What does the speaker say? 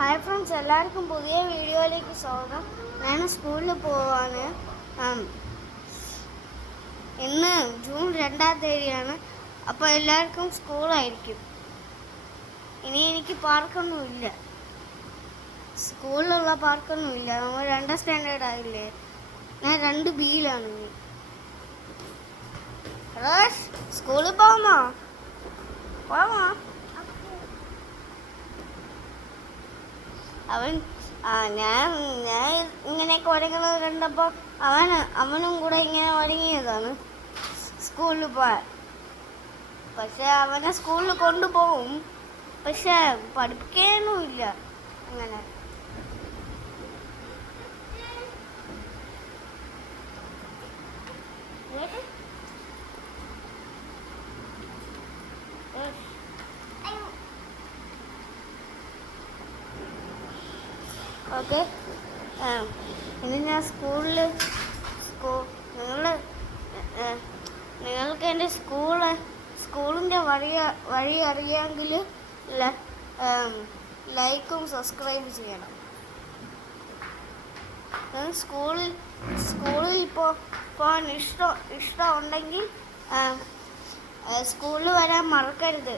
Hi friends, എല്ലാവർക്കും പുതിയ വീഡിയോയിലേക്ക് സ്വാഗതം. ഞാൻ സ്കൂളിൽ പോവാണ്. ഇന്ന് ജൂൺ 2-ാം തീയതിയാണ്. അപ്പോൾ എല്ലാവർക്കും സ്കൂളായിരിക്കും. ഇനി എനിക്ക് പാർക്കൊന്നുമില്ല, സ്കൂളിലുള്ള പാർക്കൊന്നുമില്ല. നമ്മൾ 2ാം സ്റ്റാൻഡേർഡ് ആയില്ലേ. ഞാൻ 2B-യിലാണ്. സ്കൂളിൽ പോകാമോ? ഞാൻ ഇങ്ങനെ കുരങ്ങുന്നത് കണ്ടപ്പോൾ അവനും കൂടെ ഇങ്ങനെ ഒരുങ്ങിയതാണ് സ്കൂളിൽ പോകാൻ. പക്ഷെ അവനെ സ്കൂളിൽ കൊണ്ടുപോകും, പക്ഷെ പഠിപ്പിക്കാനുമില്ല. അങ്ങനെ ഓക്കെ. ഇനി ഞാൻ നിങ്ങൾക്ക് എൻ്റെ സ്കൂളിൻ്റെ വഴി അറിയാമെങ്കിൽ ലൈക്കും സബ്സ്ക്രൈബ് ചെയ്യണം. സ്കൂളിൽ പോകാൻ ഇഷ്ടമുണ്ടെങ്കിൽ സ്കൂളിൽ വരാൻ മറക്കരുത്.